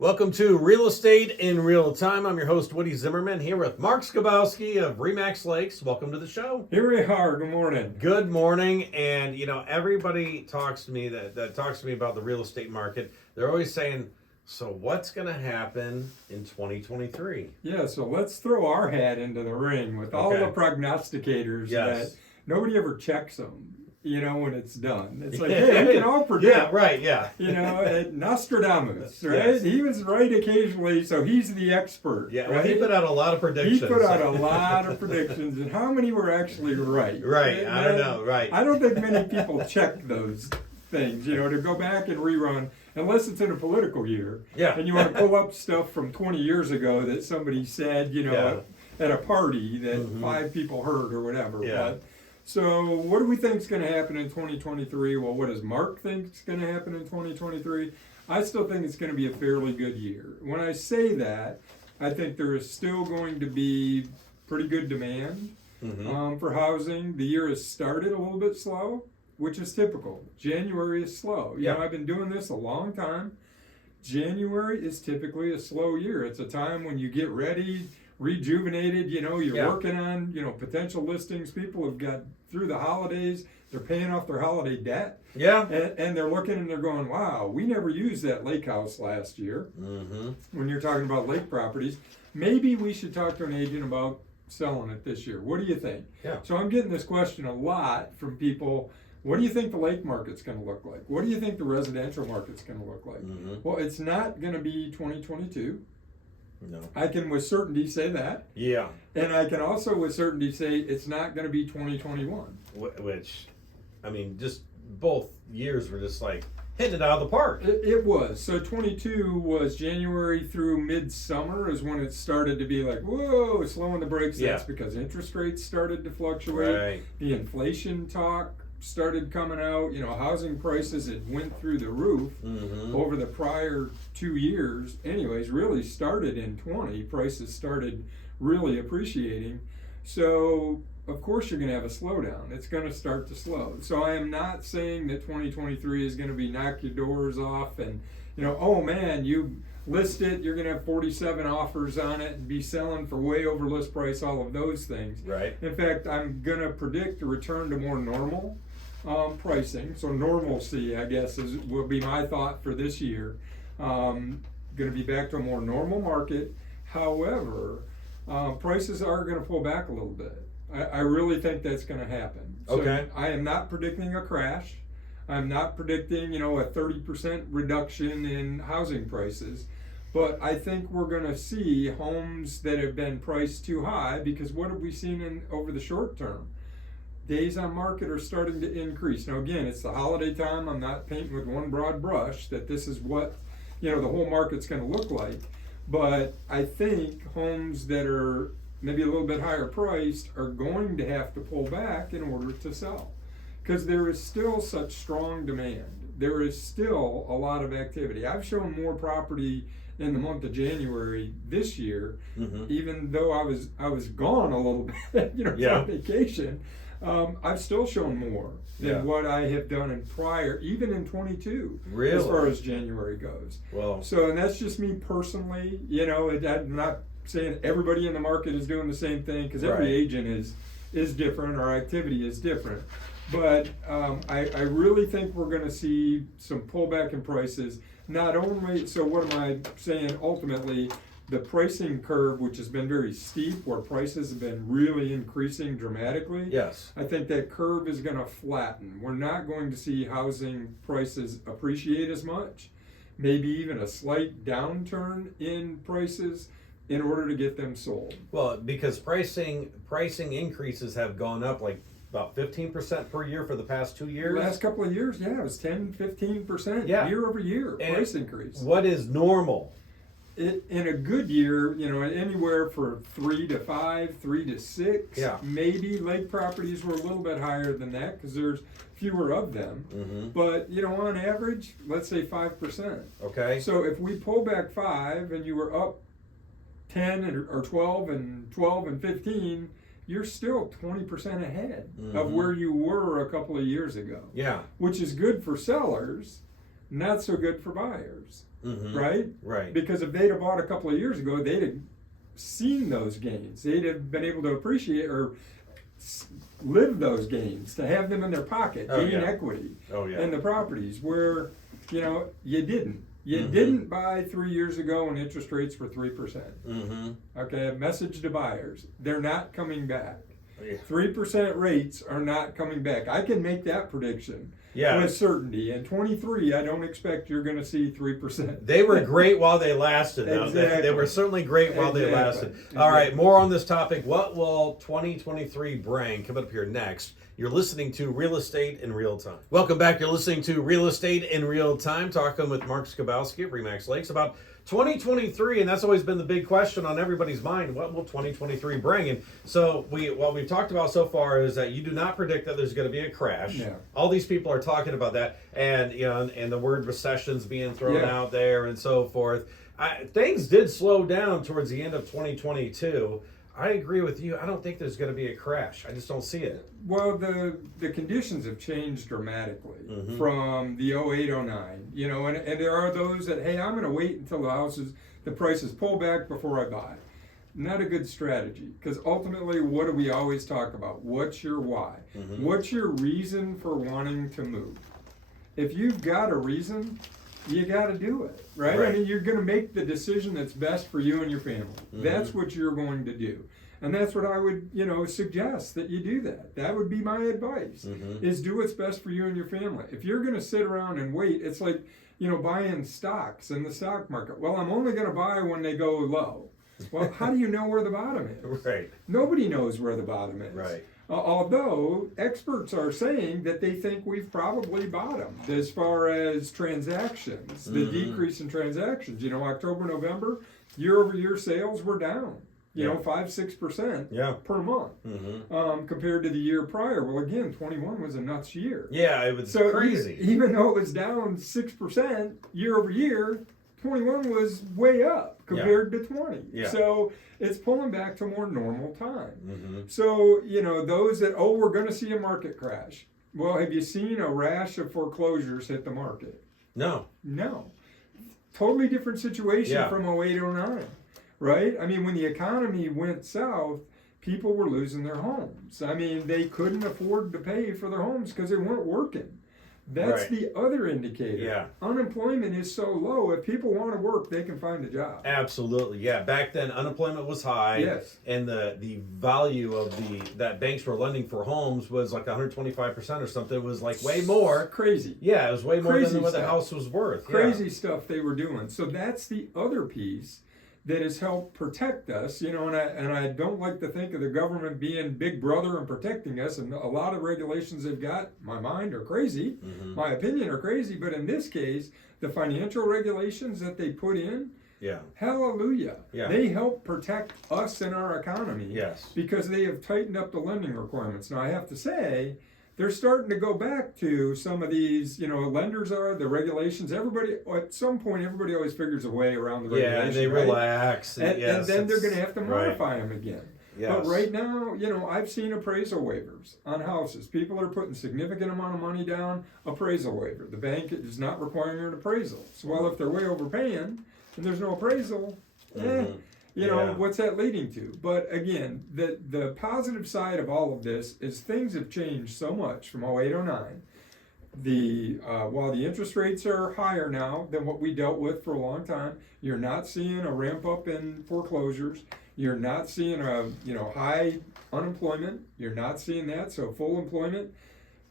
Welcome to Real Estate in Real Time. I'm your host, Woody Zimmerman, here with Mark Skabowski of Remax Lakes. Welcome to the show. Here we are. Good morning. Good morning. And, everybody talks to me that talks to me about the real estate market. They're always saying, so what's going to happen in 2023? Yeah, so let's throw our hat into the ring with all the prognosticators that nobody ever checks them. When it's done. It's like, hey, we can all predict. Yeah, right, yeah. Nostradamus, right? Yes. He was right occasionally, so he's the expert. Yeah, right? well, he put out a lot of predictions. He put out a lot of predictions, and how many were actually right? Right, I don't know, right. I don't think many people check those things, to go back and rerun, unless it's in a political year. Yeah. And you want to pull up stuff from 20 years ago that somebody said, at a party that 5 people heard or whatever. Yeah. So what do we think is going to happen in 2023? Well, what does Mark think is going to happen in 2023? I still think it's going to be a fairly good year. When I say that, I think there is still going to be pretty good demand for housing. The year has started a little bit slow, which is typical. January is slow. I've been doing this a long time. January is typically a slow year. It's a time when you get ready, rejuvenated, you're working on, potential listings. People have got through the holidays, they're paying off their holiday debt. Yeah. And they're looking and they're going, wow, we never used that lake house last year. When you're talking about lake properties, maybe we should talk to an agent about selling it this year. What do you think? Yeah. So I'm getting this question a lot from people. What do you think the lake market's going to look like? What do you think the residential market's going to look like? Well, it's not going to be 2022. No. I can with certainty say that. Yeah. And I can also with certainty say it's not going to be 2021. Which, just both years were just like hitting it out of the park. It was. So 22 was January through midsummer is when it started to be like, whoa, slowing the brakes. Yeah. That's because interest rates started to fluctuate. Right. The inflation talk started coming out. Housing prices had went through the roof over the prior 2 years. Anyways, really started in 20. Prices started really appreciating. So of course you're going to have a slowdown. It's going to start to slow. So I am not saying that 2023 is going to be knock your doors off and, oh man, you list it, you're going to have 47 offers on it and be selling for way over list price, all of those things. Right. In fact, I'm going to predict a return to more normal pricing. So normalcy, I guess, will be my thought for this year. Going to be back to a more normal market. However, prices are going to pull back a little bit. I really think that's going to happen. Okay. So I am not predicting a crash. I'm not predicting, a 30% reduction in housing prices. But I think we're going to see homes that have been priced too high, because what have we seen over the short term? Days on market are starting to increase. Now again, it's the holiday time. I'm not painting with one broad brush that this is what, the whole market's going to look like. But I think homes that are maybe a little bit higher priced are going to have to pull back in order to sell, because there is still such strong demand. There is still a lot of activity. I've shown more property in the month of January this year, even though I was gone a little bit, on vacation. I've still shown more than what I have done in prior, even in 22, really? As far as January goes. Well, So, and that's just me personally. I'm not saying everybody in the market is doing the same thing, because every agent is different, or activity is different. But I really think we're going to see some pullback in prices. Not only, so what am I saying ultimately? The pricing curve, which has been very steep, where prices have been really increasing dramatically. yes. I think that curve is going to flatten. We're not going to see housing prices appreciate as much, maybe even a slight downturn in prices in order to get them sold. Well, because pricing increases have gone up like about 15% per year for the past 2 years. The last couple of years, it was 10-15% year over year price increase. What is normal? In a good year, anywhere for 3 to 5, 3 to 6. Yeah. Maybe lake properties were a little bit higher than that because there's fewer of them. But on average, let's say 5%. Okay. So if we pull back 5 and you were up 10 or 12 and 15, you're still 20% ahead of where you were a couple of years ago. Yeah. Which is good for sellers, not so good for buyers, Mm-hmm. right? Right. Because if they'd have bought a couple of years ago, they'd have seen those gains. They'd have been able to appreciate or live those gains, to have them in their pocket, Oh, gain yeah. equity Oh, yeah. in the properties, where, you didn't. You Mhm. didn't buy 3 years ago when interest rates were 3%. Mm-hmm. Okay, a message to buyers: they're not coming back. Yeah. 3% rates are not coming back. I can make that prediction Yeah. with certainty. In 23, I don't expect you're going to see 3%. They were great while they lasted, though. They Exactly. were certainly great while they Exactly. lasted. All right, more on this topic. What will 2023 bring? Coming up here next. You're listening to Real Estate in Real Time. Welcome back. You're listening to Real Estate in Real Time, talking with Mark Skabowski at Remax Lakes about 2023, and that's always been the big question on everybody's mind. What will 2023 bring? And so what we've talked about so far is that you do not predict that there's going to be a crash. Yeah. All these people are talking about that, and and the word recession's being thrown Yeah. out there and so forth. Things did slow down towards the end of 2022. I agree with you. I don't think there's going to be a crash. I just don't see it. Well, the conditions have changed dramatically Mhm. from the 08, 09, and there are those that, hey, I'm going to wait until the prices pull back before I buy. Not a good strategy, because ultimately, what do we always talk about? What's your why? Mhm. What's your reason for wanting to move? If you've got a reason, you got to do it, right? Right. I mean, you're going to make the decision that's best for you and your family. Mhm. That's what you're going to do. And that's what I would, suggest, that you do that. That would be my advice, Mhm. is do what's best for you and your family. If you're going to sit around and wait, it's like, buying stocks in the stock market. Well, I'm only going to buy when they go low. Well, how do you know where the bottom is? Right. Nobody knows where the bottom is. Right. Although experts are saying that they think we've probably bottomed as far as transactions, the Mhm. decrease in transactions. October, November, year-over-year sales were down, Yeah. 5-6% Yeah. per month, Mm-hmm. compared to the year prior. Well, again, 21 was a nuts year. Yeah, it was So crazy. even though it was down 6% year-over-year, 21 was way up compared to 20. Yeah. So it's pulling back to more normal time. Mm-hmm. So, those that, we're going to see a market crash. Well, have you seen a rash of foreclosures hit the market? No. No. Totally different situation Yeah. from 08, 09, right? I mean, when the economy went south, people were losing their homes. I mean, they couldn't afford to pay for their homes because they weren't working. That's Right. the other indicator. Yeah. Unemployment is so low. If people want to work, they can find a job. Absolutely, yeah. Back then, unemployment was high, Yes. and the value of that banks were lending for homes was like 125% or something. It was like way more. Crazy. Yeah, it was way more Crazy than what the stuff. house was worth. Yeah. Crazy stuff they were doing. So that's the other piece that has helped protect us, and I don't like to think of the government being big brother and protecting us, and a lot of regulations they've got, my mind, are crazy, Mhm. my opinion are crazy, but in this case, the financial regulations that they put in, Yeah. hallelujah, Yeah. they help protect us and our economy, Yes. because they have tightened up the lending requirements. Now I have to say, they're starting to go back to some of these, lenders are, the regulations. Everybody, at some point, everybody always figures a way around the regulation. Yeah, and they right? relax. And yes, then they're it's- going to have to right. modify them again. Yes. But right now, I've seen appraisal waivers on houses. People are putting significant amount of money down, appraisal waiver. The bank is not requiring an appraisal. So, well, if they're way overpaying and there's no appraisal, Mhm. Yeah. what's that leading to? But again, the positive side of all of this is things have changed so much from 08, 09. While the interest rates are higher now than what we dealt with for a long time, you're not seeing a ramp up in foreclosures. You're not seeing a high unemployment. You're not seeing that. So full employment.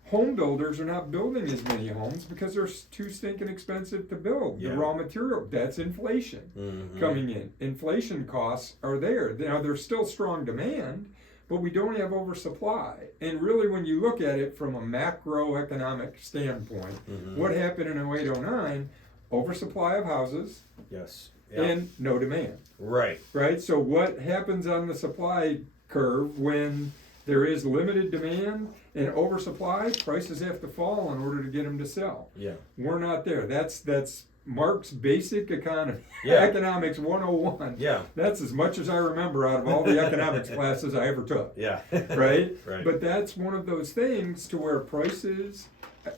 Home builders are not building as many homes because they're too stinking expensive to build. Yeah. The raw material, that's inflation Mhm. coming in. Inflation costs are there. Now there's still strong demand, but we don't have oversupply. And really, when you look at it from a macroeconomic standpoint, Mhm. what happened in 08, 09? Oversupply of houses Yes. Yeah. and no demand, Right. right? So what happens on the supply curve when there is limited demand and oversupply? Prices have to fall in order to get them to sell. Yeah. We're not there. That's Mark's basic economy, Yeah. economics 101. Yeah. That's as much as I remember out of all the economics classes I ever took, Yeah. right? Right. But that's one of those things to where prices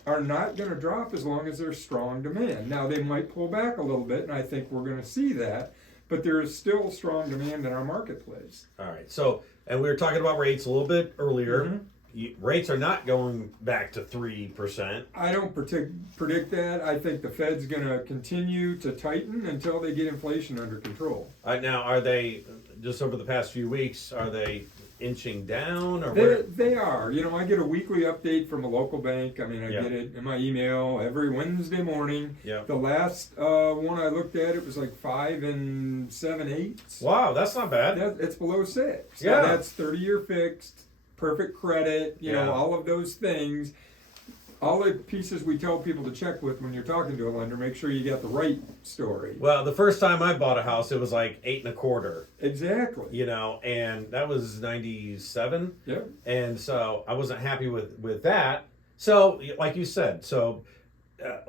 are not going to drop as long as there's strong demand. Now, they might pull back a little bit, and I think we're going to see that, but there is still strong demand in our marketplace. All right. So, and we were talking about rates a little bit earlier. Mm-hmm. Rates are not going back to 3%. I don't predict that. I think the Fed's going to continue to tighten until they get inflation under control. Now, are they, just over the past few weeks, are they inching down? Or They are. You know, I get a weekly update from a local bank. I mean, I get it in my email every Wednesday morning. Yeah. The last one I looked at, it was like 5 7/8. Wow, that's not bad. It's below 6. Yeah. Now, that's 30-year fixed, perfect credit, you know, all of those things. All the pieces we tell people to check with when you're talking to a lender, make sure you got the right story. Well, the first time I bought a house, it was like 8 1/4. Exactly. You know, and that was 97. Yep. And so I wasn't happy with that. So, like you said,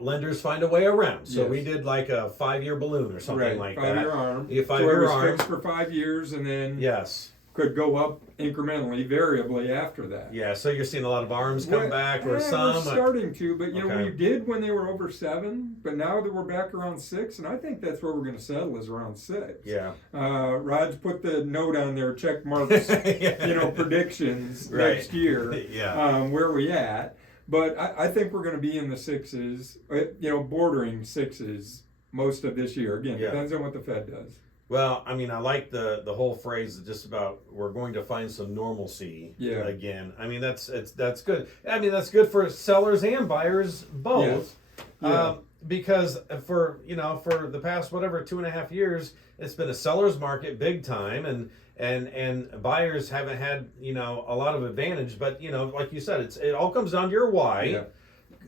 lenders find a way around. So Yes. we did like a 5-year balloon or something like that. 5-year arm. Yeah, So it 5-year was arm. fixed for 5 years and then Yes. could go up incrementally, variably after that. Yeah, so you're seeing a lot of arms come back, or some. We're starting to, but you know, Okay. we did when they were over 7, but now that we're back around 6, and I think that's where we're going to settle is around 6. Yeah. Rod's put the note on there, check marks, you know, predictions Right. next year. Yeah. Where we at? But I think we're going to be in the 6s, you know, bordering 6s most of this year. Again, depends on what the Fed does. Well, I mean, I like the whole phrase just about we're going to find some normalcy again. I mean, that's good. I mean, that's good for sellers and buyers both. Yeah. Because for the past 2.5 years, it's been a seller's market big time, and buyers haven't had a lot of advantage. But like you said, it all comes down to your why. Yeah.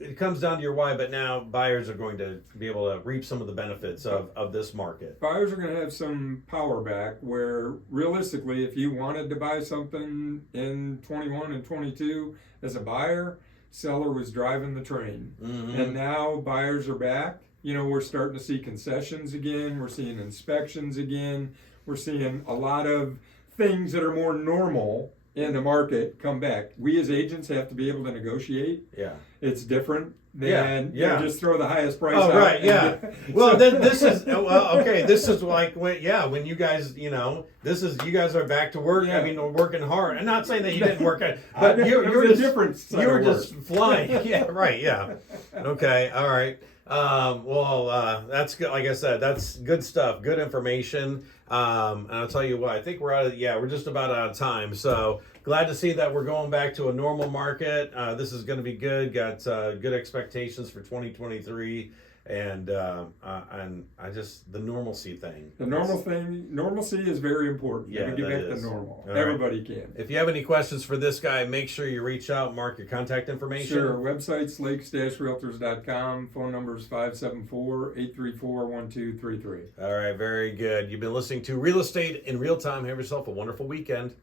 It comes down to your why, but now buyers are going to be able to reap some of the benefits of this market. Buyers are going to have some power back where realistically, if you wanted to buy something in 21 and 22 as a buyer, seller was driving the train. Mm-hmm. And now buyers are back. You know, we're starting to see concessions again. We're seeing inspections again. We're seeing a lot of things that are more normal in the market come back. We as agents have to be able to negotiate. Yeah. It's different than you know, just throw the highest price out. Oh, right, yeah. Well, this is, okay, this is like, when you guys, you guys are back to work. Yeah. I mean, working hard. I'm not saying that you didn't work, but you were just flying. Yeah, right, yeah. Okay, all right. That's good. Like I said, that's good stuff, good information. And I'll tell you what, I think we're just about out of time. So glad to see that we're going back to a normal market. This is going to be good. Got good expectations for 2023, and I just the normalcy thing. Normalcy is very important. Yeah, we get that back is. to normal. All Everybody can. If you have any questions for this guy, make sure you reach out. Mark your contact information. Sure. Website's lakes-realtors.com. Phone number is 574-834-1233. All right, very good. You've been listening to Real Estate in Real Time. Have yourself a wonderful weekend.